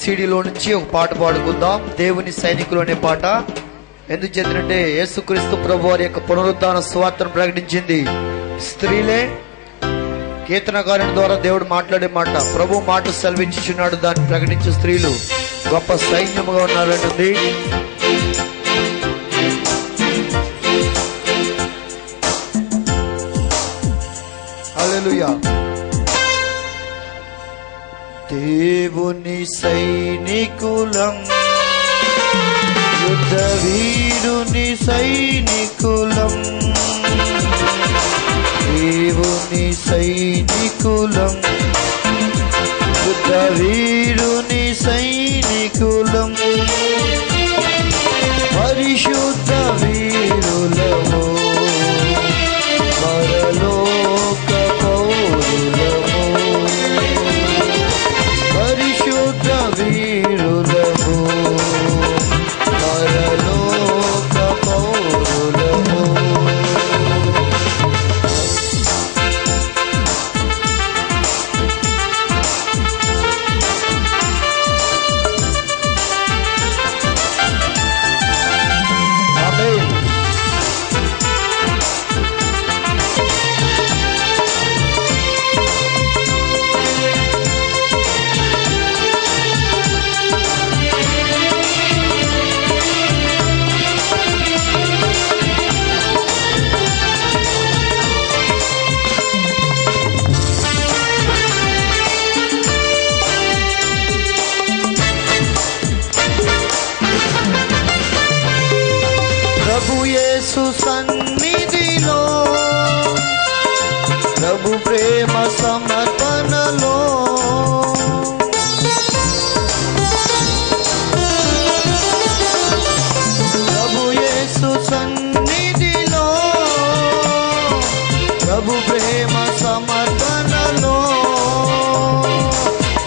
సిడిలో నుంచి ఒక పాట పాడుకుందాం. దేవుని సైనికులు అనే పాట. ఎందుకు చేద్దంటే యేసుక్రీస్తు ప్రభు వారి యొక్క పునరుద్ధాన సువార్తను ప్రకటించింది స్త్రీలే. కీర్తనకారుని ద్వారా దేవుడు మాట్లాడే మాట, ప్రభు మాట సెలవించుచున్నాడు, దాన్ని ప్రకటించే స్త్రీలు గొప్ప సైన్యముగా ఉన్నారంటుంది. హల్లెలూయా. దేవుని సైనికులం, యుద్ధ వీరుని సైనికులం, దేవుని సైనికులం, యుద్ధ వీరుని సైనికులం, పరిశుద్ధ వీరులము, పరలోక పౌరులము, పరిశుద్ధ వీరులము, పరలోక పౌరులము. ప్రభు యేసు సన్నిధిలో, ప్రభు ప్రేమ సమర్పణలో, ప్రభు యేసు సన్నిధిలో, ప్రభు ప్రేమ సమర్పణలో,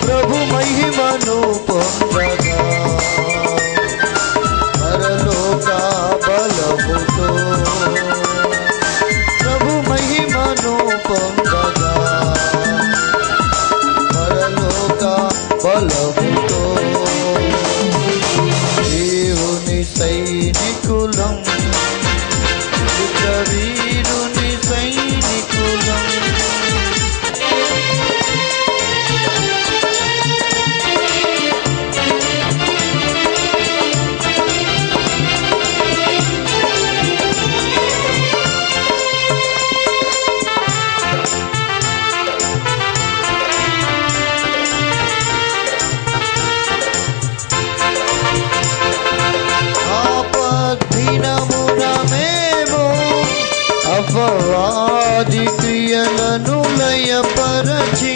ప్రభు మహిమను పొందగా పరలోక బలముతో, ప్రభు మహిమను పొందగా పరలోక బలముతో, దేవుని సైనికులం, యుద్ధ వీరుని సైనికులం, అపవాది క్రియలను లయపరచి,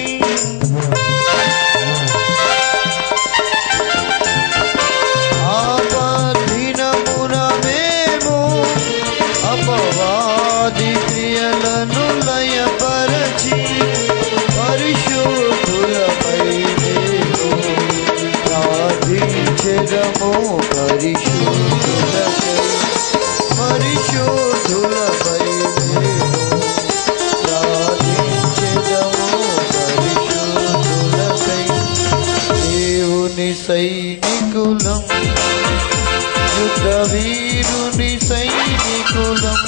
ఆపద్దినమున మేము అపవాది క్రియలను లయపరచి, పరిశుద్ధులపై మేము ప్రార్థించెదము, పరిశుద్ధులపై, పరిశుద్ధులపై సైనికులం, యుద్ధ వీరుని సైనికులం,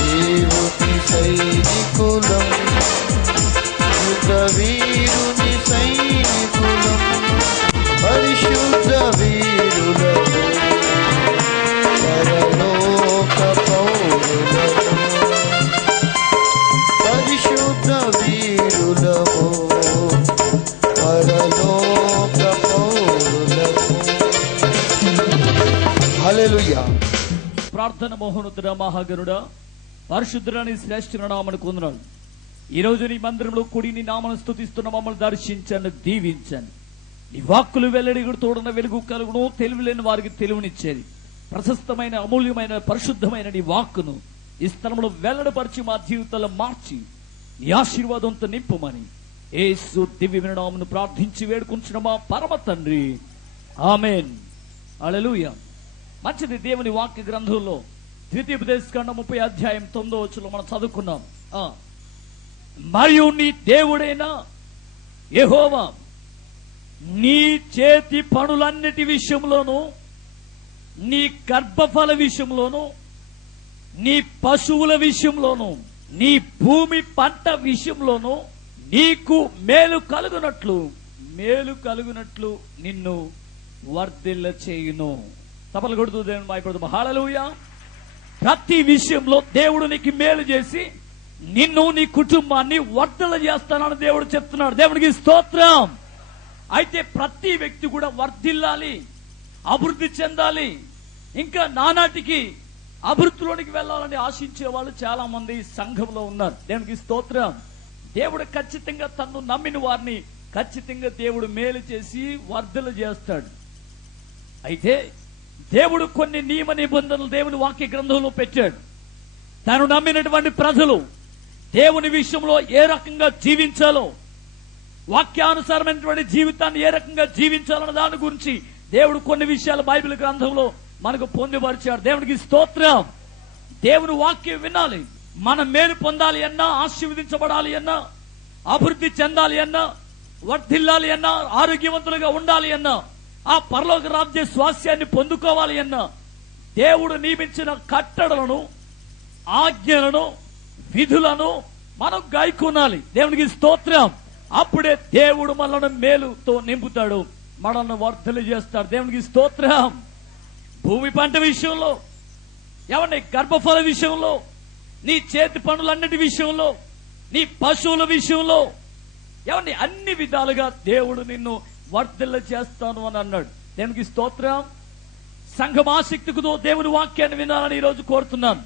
దేవుని సైనికులం, యుద్ధ వీరుని సైనికులం, పరిశుద్ధ వీరులము, పరలోక పౌరులము, పరిశుద్ధ వీరులము, పరలోక పౌరులము. హల్లెలూయా. ప్రార్థన మోహనుతుడా, మహాగరుడా, పరిశుద్ధులని శ్రేష్ఠ నామమున కొందనాలు. ఈ రోజు నీ మందిరంలో కూడి నీ నామను స్తుతిస్తున్న మమ్మల్ని దర్శించండి, దీవించండి. నీ వాక్కులు వెల్లడిగుడు తోడున వెలుగు కలుగును, తెలివి లేని వారికి తెలివినిచ్చేది. ప్రశస్తమైన అమూల్యమైన పరిశుద్ధమైన నీ వాక్కును ఈ స్థలంలో వెల్లడిపరిచి మా జీవితాల్లో మార్చి నీ ఆశీర్వాదంతో నింపుమని యేసు దివ్య నామమున ప్రార్థించి వేడుకుంటున్న మా పరమ తండ్రి, ఆమేన్. హల్లెలూయా. మంచిది. దేవుని వాక్య గ్రంథంలో ద్వితీయోపదేశకాండం 30 మనం చదువుకున్నాం. మరియు నీ దేవుడైన యెహోవా నీ చేతి పనులన్నిటి విషయంలోనూ, నీ గర్భఫల విషయంలోనూ, నీ పశువుల విషయంలోనూ, నీ భూమి పంట విషయంలోనూ నీకు మేలు కలుగునట్లు నిన్ను వర్ధిల్ల చేయును. తపలు కొడుతూ దేవుని మాయపడుతూ హల్లెలూయా. ప్రతి విషయంలో దేవుడు నీకు మేలు చేసి నిన్ను, నీ కుటుంబాన్ని వర్ధిల్ల చేస్తానని దేవుడు చెప్తున్నాడు. దేవునికి స్తోత్రం. అయితే ప్రతి వ్యక్తి కూడా వర్ధిల్లాలి, అభివృద్ధి చెందాలి, ఇంకా నానాటికి అభివృద్ధిలోనికి వెళ్లాలని ఆశించే వాళ్ళు చాలా మంది సంఘంలో ఉన్నారు. దేవునికి స్తోత్రం. దేవుడు ఖచ్చితంగా తన్ను నమ్మిన వారిని ఖచ్చితంగా దేవుడు మేలు చేసి వర్ధిల్ల చేస్తాడు. అయితే దేవుడు కొన్ని నియమ నిబంధనలు దేవుని వాక్య గ్రంథంలో పెట్టాడు. తను నమ్మినటువంటి ప్రజలు దేవుని విషయంలో ఏ రకంగా జీవించాలో, వాక్యానుసారమైనటువంటి జీవితాన్ని ఏ రకంగా జీవించాలన్న దాని గురించి దేవుడు కొన్ని విషయాలు బైబిల్ గ్రంథంలో మనకు పొందుపరిచాడు. దేవునికి స్తోత్రం. దేవుని వాక్యం వినాలి. మనం మేలు పొందాలి అన్నా, ఆశీర్వదించబడాలి అన్నా, అభివృద్ధి చెందాలి అన్నా, వర్ధిల్లాలి అన్నా, ఆరోగ్యవంతులుగా ఉండాలి అన్నా, ఆ పరలోక రాజ్య స్వాస్యాన్ని పొందుకోవాలి అన్నా దేవుడు నియమించిన కట్టడలను, ఆజ్ఞలను, విధులను మనం గాయకొనాలి. దేవునికి స్తోత్రం. అప్పుడే దేవుడు మనల్ని మేలుతో నింపుతాడు, మనల్ని వర్ధలు చేస్తాడు. దేవునికి స్తోత్రం. భూమి పంట విషయంలో, ఏమంటే గర్భఫల విషయంలో, నీ చేతి పనులన్నిటి విషయంలో, నీ పశువుల విషయంలో, ఏమండి అన్ని విధాలుగా దేవుడు నిన్ను వర్ధిల్ల చేస్తాను అని అన్నాడు. దేవునికి స్తోత్రం. సంఘం ఆసక్తితో దేవుని వాక్యాన్ని వినాలని ఈరోజు కోరుతున్నాను.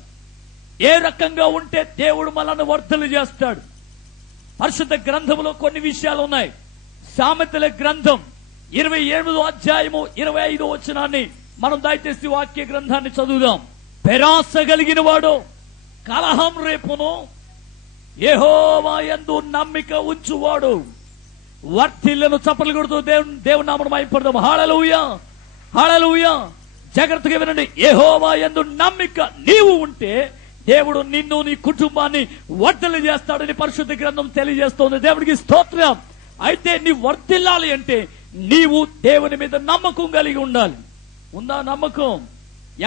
ఏ రకంగా ఉంటే దేవుడు మనల్ని వర్ధిల్ల చేస్తాడు. పరిశుద్ధ గ్రంథంలో కొన్ని విషయాలు ఉన్నాయి. సామెతల గ్రంథం 28వ అధ్యాయము 25వ వచనాన్ని మనం దయచేసి వాక్య గ్రంథాన్ని చదువుదాం. పెరాస కలిగిన వాడు కలహం రేపును, యెహోవా యందు నమ్మిక ఉంచువాడు వర్ధిల్లను. చప్పట్లు కొడుతూ దేవుని నామమున మహిమపడదాం. హల్లెలూయా, హల్లెలూయా. జాగ్రత్తగా వినండి. యెహోవా యందు నమ్మిక నీవు ఉంటే దేవుడు నిన్ను, నీ కుటుంబాన్ని వర్ధిల్ల చేస్తాడని పరిశుద్ధ గ్రంథం తెలియజేస్తోంది. దేవుడికి స్తోత్రం. అయితే నీ వర్ధిల్లాలి అంటే నీవు దేవుని మీద నమ్మకం కలిగి ఉండాలి. ఉందా నమ్మకం?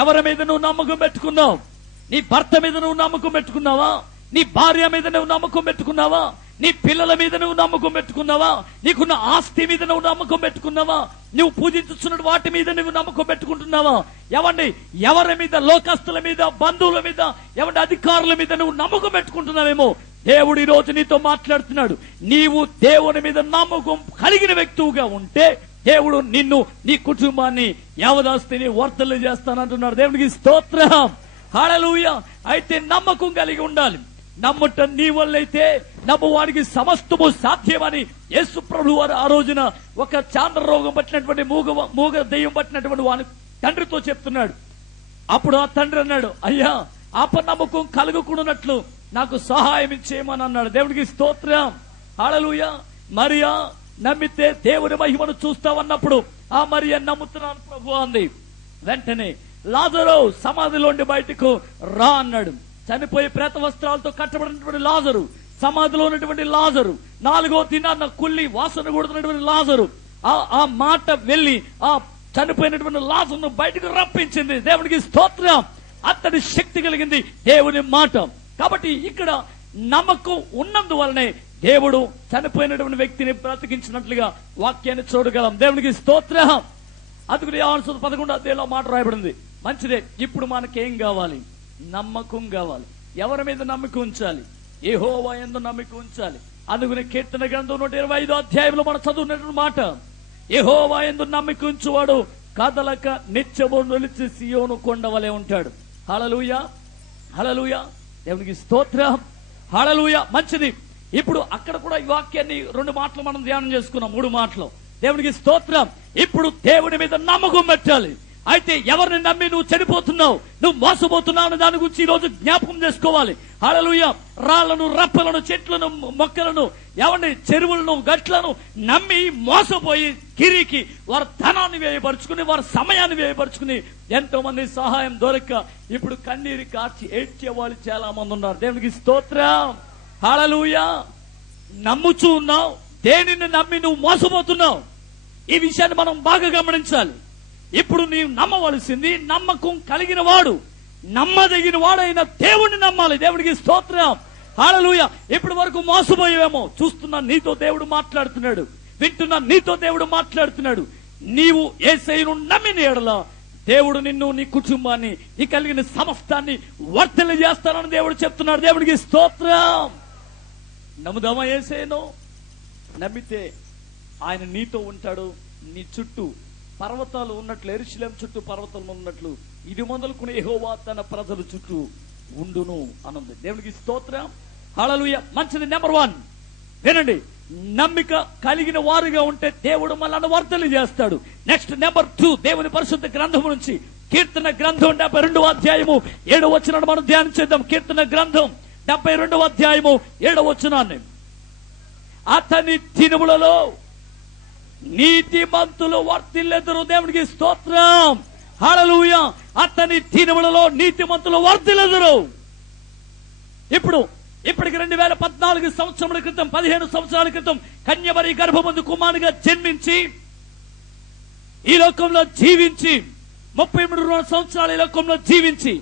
ఎవరి మీద నువ్వు నమ్మకం పెట్టుకున్నావు? నీ భర్త మీద నువ్వు నమ్మకం పెట్టుకున్నావా? నీ భార్య మీద నువ్వు నమ్మకం పెట్టుకున్నావా? నీ పిల్లల మీద నువ్వు నమ్మకం పెట్టుకున్నావా? నీకున్న ఆస్తి మీద నువ్వు నమ్మకం పెట్టుకున్నావా? నువ్వు పూజించుతున్న వాటి మీద నువ్వు నమ్మకం పెట్టుకుంటున్నావా? ఎవరి మీద, లోకస్తుల మీద, బంధువుల మీద, అధికారుల మీద నువ్వు నమ్మకం పెట్టుకుంటున్నావేమో. దేవుడు ఈ రోజు నీతో మాట్లాడుతున్నాడు. నీవు దేవుని మీద నమ్మకం కలిగిన వ్యక్తిగా ఉంటే దేవుడు నిన్ను, నీ కుటుంబాన్ని, యావదాస్తిని వర్ధిల్ల చేస్తానంటున్నాడు. దేవునికి స్తోత్రం. హల్లెలూయా. అయితే నమ్మకం కలిగి ఉండాలి. నమ్ముట నీ వల్లైతే నమ్మువాడికి సమస్తము సాధ్యమని యేసు ప్రభువు వారు ఆ రోజున ఒక చాంద్ర రోగం పట్టినటువంటి మూగ దెయ్యం పట్టినటువంటి వాని తండ్రితో చెప్తున్నాడు. అప్పుడు ఆ తండ్రి అన్నాడు, అయ్యా అపనమ్మకం కలుగుకున్నట్లు నాకు సహాయం చేయమని అన్నాడు. దేవుడికి స్తోత్రం. హల్లెలూయా. మరియా నమ్మితే దేవుని మహిమను చూస్తావన్నప్పుడు ఆ మరియా నమ్ముతున్నాను ప్రభు అంది. వెంటనే లాజరు సమాధిలోండి బయటకు రా అన్నాడు. చనిపోయి ప్రేత వస్త్రాలతో కట్టబడినటువంటి లాజరు, సమాధిలో ఉన్నటువంటి లాజరు, 4వ దినాన్న కుళ్ళి వాసన కొడుతున్నటువంటి లాజరు, ఆ మాట వెళ్లి ఆ చనిపోయినటువంటి లాజరును బయటకు రప్పించింది. దేవునికి స్తోత్రం. అతడి శక్తి కలిగింది దేవుని మాట. కాబట్టి ఇక్కడ నమ్మకం ఉన్నందువలనే దేవుడు చనిపోయినటువంటి వ్యక్తిని బ్రతికించినట్లుగా వాక్యాన్ని చూడగలం. దేవునికి స్తోత్రం. అందుకని యోహాను 11వ అధ్యాయంలో మాట రాయబడింది. మంచిదే. ఇప్పుడు మనకేం కావాలి? నమ్మకం కావాలి. ఎవరి మీద నమ్మకం ఉంచాలి? యెహోవా యందు నమ్మకం ఉంచాలి. అందుకని కీర్తన గ్రంథం 125వ అధ్యాయంలో మనం చదువుతున్నటువంటి మాట, యెహోవా యందు నమ్మకం ఉంచువాడు కదలక నిత్యము నిలిచి సియోను కొండవలే ఉంటాడు. హల్లెలూయా, హల్లెలూయా. దేవునికి స్తోత్రం. హల్లెలూయా. మంచిది. ఇప్పుడు అక్కడ కూడా ఈ వాక్యాన్ని 2 మాటలు మనం ధ్యానం చేసుకున్నాం. 3 మాటలు. దేవునికి స్తోత్రం. ఇప్పుడు దేవుని మీద నమ్మకం పెట్టాలి. అయితే ఎవరిని నమ్మి నువ్వు చనిపోతున్నావు, నువ్వు మోసపోతున్నావు అనే దాని గురించి ఈ రోజు జ్ఞాపకం చేసుకోవాలి. హల్లెలూయా. రాళ్లను, రప్పలను, చెట్లను, మొక్కలను, చెరువులను, గట్లను నమ్మి మోసపోయి కిరికి వారి ధనాన్ని వ్యయపరుచుకుని, వారి సమయాన్ని వ్యయపరుచుకుని ఎంతో మంది సహాయం దొరక్క ఇప్పుడు కన్నీరు కార్చి ఏడ్చే వాళ్ళు చాలా మంది ఉన్నారు. దేవునికి స్తోత్రం. హల్లెలూయా. నమ్ముచూ ఉన్నావు. దేనిని నమ్మి నువ్వు మోసపోతున్నావు? ఈ విషయాన్ని మనం బాగా గమనించాలి. ఇప్పుడు నీవు నమ్మవలసింది, నమ్మకం కలిగిన వాడు, నమ్మదగిన వాడైన దేవుణ్ణి నమ్మాలి. దేవుడికి స్తోత్రం. హల్లెలూయా. ఇప్పటి వరకు మోసపోయేమో, చూస్తున్నా నీతో దేవుడు మాట్లాడుతున్నాడు, వింటున్నా నీతో దేవుడు మాట్లాడుతున్నాడు. నీవు యేసయ్యను నమ్మిన యెడల దేవుడు నిన్ను, నీ కుటుంబాన్ని, నీ కలిగిన సమస్తాన్ని వర్ధల చేస్తానని దేవుడు చెప్తున్నాడు. దేవుడికి స్తోత్రం. నమ్ముదామా యేసయ్యను? నమ్మితే ఆయన నీతో ఉంటాడు. నీ చుట్టూ పర్వతాలు ఉన్నట్లు, యెరూషలేము చుట్టూ పర్వతాలు ఉన్నట్లు ఇది మొదలుకుని యెహోవా తన ప్రజల చుట్టూ ఉండును అనుంది. దేవుడికి స్తోత్రం. హల్లెలూయా. మంచిది. నెంబర్ 1 వినండి, నమ్మిక కలిగిన వారుగా ఉంటే దేవుడు మనల్ని వర్ధలు చేస్తాడు. నెక్స్ట్ నెంబర్ 2, దేవుని పరిశుద్ధ గ్రంథం నుంచి కీర్తన గ్రంథం 72వ అధ్యాయము 7వ వచనాన్ని మనం ధ్యానం చేద్దాం. కీర్తన గ్రంథం 72వ అధ్యాయము 7వ వచనాన్ని. అతని దినములలో నీతిమంతులు వర్ధిల్లెదరు. దేవునికి స్తోత్రం. హల్లెలూయా. అతని దినములలో నీతిమంతులు వర్ధిల్లెదరు. ఇప్పటికి 2014 సంవత్సరాల క్రితం, 15 సంవత్సరాల క్రితం కన్యమరి గర్భమందు కుమారునిగా జన్మించి ఈ లోకంలో జీవించి 33 సంవత్సరాలు ఈ లోకంలో జీవించి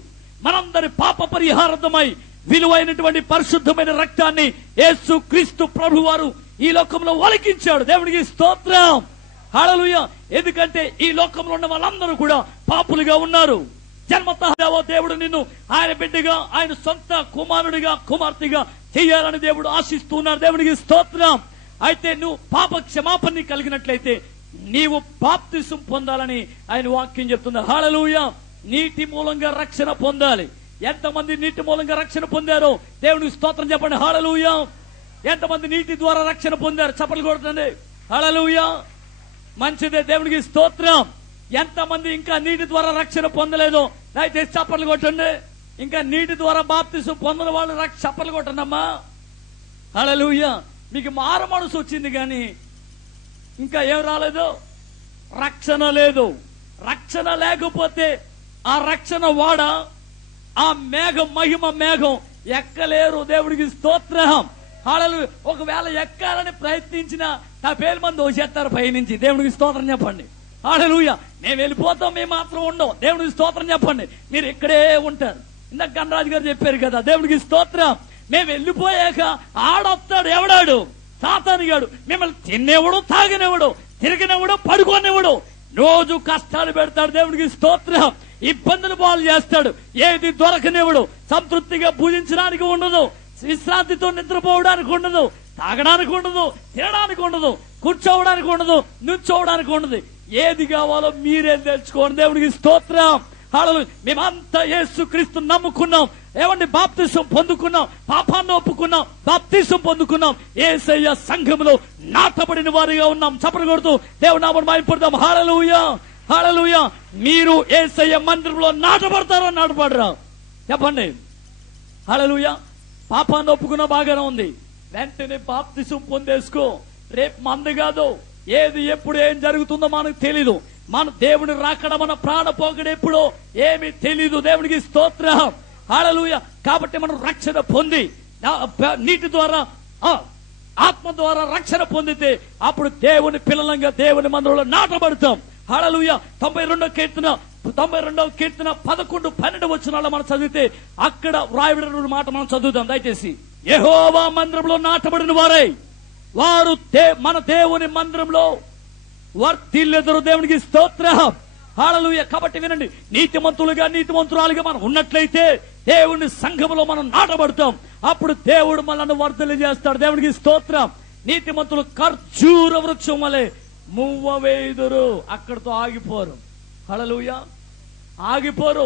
మనందరి పాప పరిహారార్థమై విలువైనటువంటి పరిశుద్ధమైన రక్తాన్ని యేసు క్రీస్తు ప్రభువారు ఈ లోకంలో ఒలికించాడు. దేవుడికి స్తోత్రం. హల్లెలూయా. ఎందుకంటే ఈ లోకంలో ఉన్న వాళ్ళందరూ కూడా పాపులుగా ఉన్నారు. జన్మతః దేవుడు నిన్ను ఆయన బిడ్డగా, ఆయన సొంత కుమారుడిగా, కుమార్తెగా చేయాలని దేవుడు ఆశిస్తున్నాడు. దేవుడికి స్తోత్రం. అయితే నువ్వు పాప క్షమాపణ కలిగినట్లయితే నీవు బాప్తిసం పొందాలని ఆయన వాక్యం చెప్తుంది. హల్లెలూయా. నీటి మూలంగా రక్షణ పొందాలి. ఎంతమంది నీటి మూలంగా రక్షణ పొందారో దేవుడికి స్తోత్రం చెప్పండి. హల్లెలూయా. ఎంతమంది నీటి ద్వారా రక్షణ పొందారు? చప్పట్లు కొడుతుంది. హల్లెలూయా. మంచిదే. దేవుడికి స్తోత్రం. ఎంతమంది ఇంకా నీటి ద్వారా రక్షణ పొందలేదో దయచేసి చప్పట్లు కొట్టండి. ఇంకా నీటి ద్వారా బాప్తిసం పొందిన వాళ్ళు చప్పట్లు కొట్టండి అమ్మా. హల్లెలూయా. మీకు మారు మనసు వచ్చింది కానీ ఇంకా ఏం రాలేదు? రక్షణ లేదు. రక్షణ లేకపోతే ఆ రక్షణ వాడ, ఆ మేఘం, మహిమ మేఘం ఎక్కలేరు. దేవుడికి స్తోత్రం. హల్లెలూయా. ఒకవేళ ఎక్కాలని ప్రయత్నించినా 70 మంది వచ్చేస్తారు పైనుంచి. దేవుడికి స్తోత్రం చెప్పండి. హల్లెలూయా. మేము వెళ్ళిపోతాం, మేము మాత్రం ఉండవు. దేవుడికి స్తోత్రం చెప్పండి. మీరు ఇక్కడే ఉంటారు. ఇందాక గణరాజు గారు చెప్పారు కదా. దేవుడికి స్తోత్రం. మేము వెళ్ళిపోయాక ఆడొస్తాడు. ఎవడాడు? సాతానుగాడు. మిమ్మల్ని తినేవాడు, తాగినవాడు, తిరిగినవాడు, పడుకోనివాడు, రోజు కష్టాలు పెడతాడు. దేవుడికి స్తోత్రం. ఇబ్బందులు పాలు చేస్తాడు. ఏది దొరకనివాడు. సంతృప్తిగా పూజించడానికి ఉండదు, విశ్రాంతితో నిద్రపోవడానికి ఉండదు, తాగడానికి ఉండదు, తినడానికి ఉండదు, కూర్చోవడానికి ఉండదు, నుంచోవడానికి ఉండదు. ఏది కావాలో మీరే తెలుసుకోండి. దేవుడికి స్తోత్రం. హల్లెలూయా. మేమంతా యేసుక్రీస్తు నమ్ముకున్నాం. ఏమండి? బాప్తిసం పొందుకున్నాం, పాపాన్ని ఒప్పుకున్నాం, బాప్తిసం పొందుకున్నాం. యేసయ్య సంఘములో నాటబడిన వారిగా ఉన్నాం. చప్పట్లు కొడుతూ దేవుని నామమును మహిమపడదాం. హల్లెలూయా. హల్లెలూయా. మీరు యేసయ్య మందిరంలో నాటబడతారా, నాటబడరా? చెప్పండి. హల్లెలూయా. పాపాన్ని ఒప్పుకున్నా బాగానే ఉంది. వెంటనే బాప్తిసం పొందేసుకో. రేపు మంది కాదు, ఏది ఎప్పుడు ఏం జరుగుతుందో మనకు తెలీదు. మన దేవుని రాకడ, మన ప్రాణ పోకడ ఎప్పుడో ఏమి తెలీదు. దేవునికి స్తోత్రం. హల్లెలూయా. కాబట్టి మనం రక్షణ పొంది నీటి ద్వారా, ఆత్మ ద్వారా రక్షణ పొందితే అప్పుడు దేవుని పిల్లలంగా దేవుని మందిరంలో నాటబడతాం. హల్లెలూయా. 92వ కీర్తన 11, 12 వచనాలు మనం చదివితే అక్కడ వ్రాయబడిన మాట మనం చదువుదాం దయచేసి. యెహోవా మందిరంలో నాటబడిన వారై వారు మన దేవుని మందిరంలో వర్ధిల్లెదరు. దేవునికి స్తోత్రం. హల్లెలూయా. కాబట్టి వినండి, నీతిమంతులుగా, నీతిమంతురాలుగా మనం ఉన్నట్లయితే దేవుని సంఘములో మనం నాటబడతాం. అప్పుడు దేవుడు మనల్ని వర్ధలు చేస్తాడు. దేవునికి స్తోత్రం. నీతిమంతులు ఖర్జూర వృక్షం వలె మువ్వ వేయుదురు. అక్కడితో ఆగిపోరు. హల్లెలూయా. ఆగిపోరు.